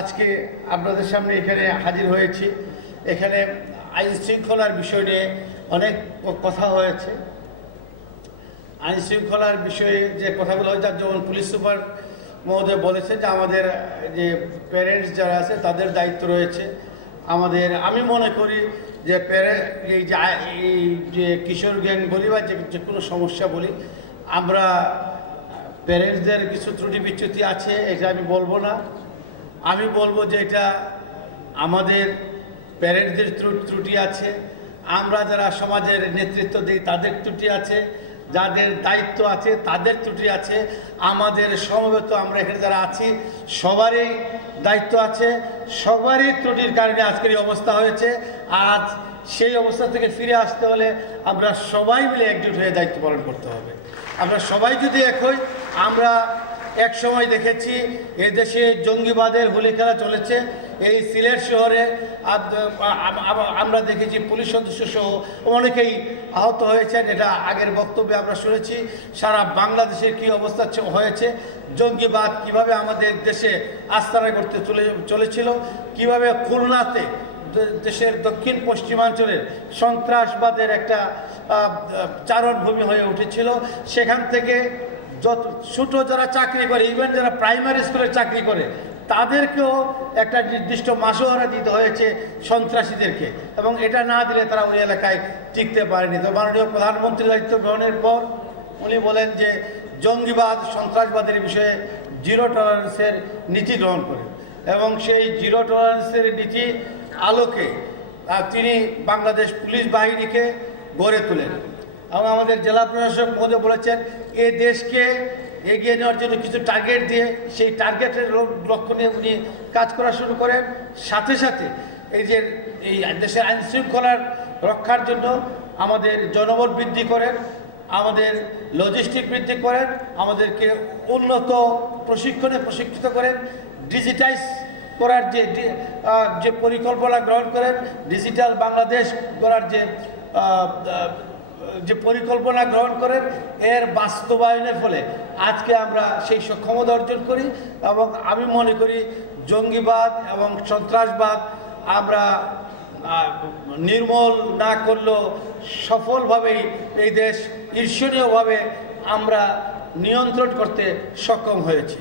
আজকে আপনাদের সামনে এখানে হাজির হয়েছি। এখানে আইন শৃঙ্খলার বিষয় নিয়ে অনেক কথা হয়েছে। আইন শৃঙ্খলার বিষয়ে যে কথাগুলো হয়েছে, যেমন পুলিশ সুপার মহোদয় বলেছে যে আমাদের যে প্যারেন্টস যারা আছে তাদের দায়িত্ব রয়েছে। আমি মনে করি যে এই যে কিশোর গ্যাং বলি বা যে কোনো সমস্যা বলি, আমরা প্যারেন্টসদের কিছু ত্রুটি বিচ্যুতি আছে, এটা আমি বলবো না। আমি বলবো যে এটা আমাদের প্যারেন্টসদের ত্রুটি আছে, আমরা যারা সমাজের নেতৃত্ব দিই তাদের ত্রুটি আছে, যাদের দায়িত্ব আছে তাদের ত্রুটি আছে, আমাদের সমবেত আমরা এখানে যারা আছি সবারই দায়িত্ব আছে, সবারই ত্রুটির কারণে আজকের এই অবস্থা হয়েছে। আজ সেই অবস্থা থেকে ফিরে আসতে হলে আমরা সবাই মিলে একজোট হয়ে দায়িত্ব পালন করতে হবে। আমরা সবাই যদি এক হই, আমরা এক সময় দেখেছি এদেশে জঙ্গিবাদের হোলি খেলা চলেছে। এই সিলেট শহরে আমরা দেখেছি পুলিশ সদস্য সহ অনেকেই আহত হয়েছেন। এটা আগের বক্তব্যে আমরা শুনেছি। সারা বাংলাদেশের কী অবস্থা হয়েছে, জঙ্গিবাদ কিভাবে আমাদের দেশে আস্তানা করতে চলেছিল, কিভাবে খুলনাতে দেশের দক্ষিণ পশ্চিমাঞ্চলের সন্ত্রাসবাদের একটা চারণভূমি হয়ে উঠেছিল। সেখান থেকে যত ছোট যারা চাকরি করে, ইভেন যারা প্রাইমারি স্কুলের চাকরি করে, তাদেরকেও একটা নির্দিষ্ট মাসোহারা দিতে হয়েছে সন্ত্রাসীদেরকে, এবং এটা না দিলে তারা ওই এলাকায় টিকতে পারেনি। তো মাননীয় প্রধানমন্ত্রী দায়িত্ব গ্রহণের পর উনি বলেন যে জঙ্গিবাদ সন্ত্রাসবাদের বিষয়ে জিরো টলারেন্সের নীতি গ্রহণ করেন, এবং সেই জিরো টলারেন্সের নীতি আলোকে তিনি বাংলাদেশ পুলিশ বাহিনীকে গড়ে তোলেন। এবং আমাদের জেলা প্রশাসক মহোদয় বলেছেন এ দেশকে এগিয়ে নেওয়ার জন্য কিছু টার্গেট দিয়ে সেই টার্গেটের লক্ষ্য নিয়ে উনি কাজ করা শুরু করেন। সাথে সাথে এই দেশের আইন শৃঙ্খলার রক্ষার জন্য আমাদের জনবল বৃদ্ধি করেন, আমাদের লজিস্টিক বৃদ্ধি করেন, আমাদেরকে উন্নত প্রশিক্ষণে প্রশিক্ষিত করেন, ডিজিটাইজ করার যে পরিকল্পনা গ্রহণ করেন, ডিজিটাল বাংলাদেশ করার যে পরিকল্পনা গ্রহণ করেন, এর বাস্তবায়নের ফলে আজকে আমরা সেই সক্ষমতা অর্জন করি। এবং আমি মনে করি জঙ্গিবাদ এবং সন্ত্রাসবাদ আমরা নির্মূল না করলেও সফলভাবেই এই দেশ ঈর্ষণীয়ভাবে আমরা নিয়ন্ত্রণ করতে সক্ষম হয়েছি।